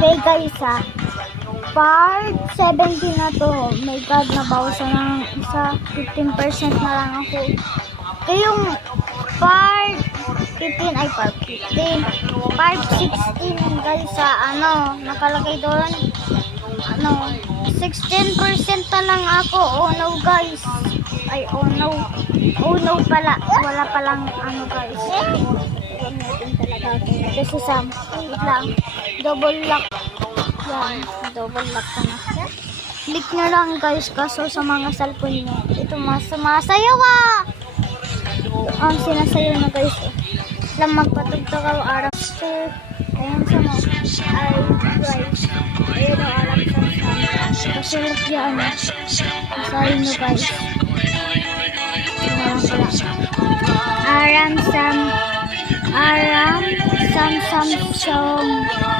Okay guys part 17 na to. Oh my god, nabawasan ng isa, 15% na lang ako. Kayong part 15 ay part 15. Part 16 guys nakalagay doon 16% na lang ako. Oh no guys. Ay oh no. Oh no pala. Wala palang guys. Natin talaga kasi wait lang, double lock yan, double lock na click nyo lang guys, kaso sa mga cellphone nyo ito sumasayaw ang sinasayaw na guys lang magpatugtog ako araw so ayun sa mo ay guys ayun ang alam sa kasulot yan masahin nyo guys aram sam song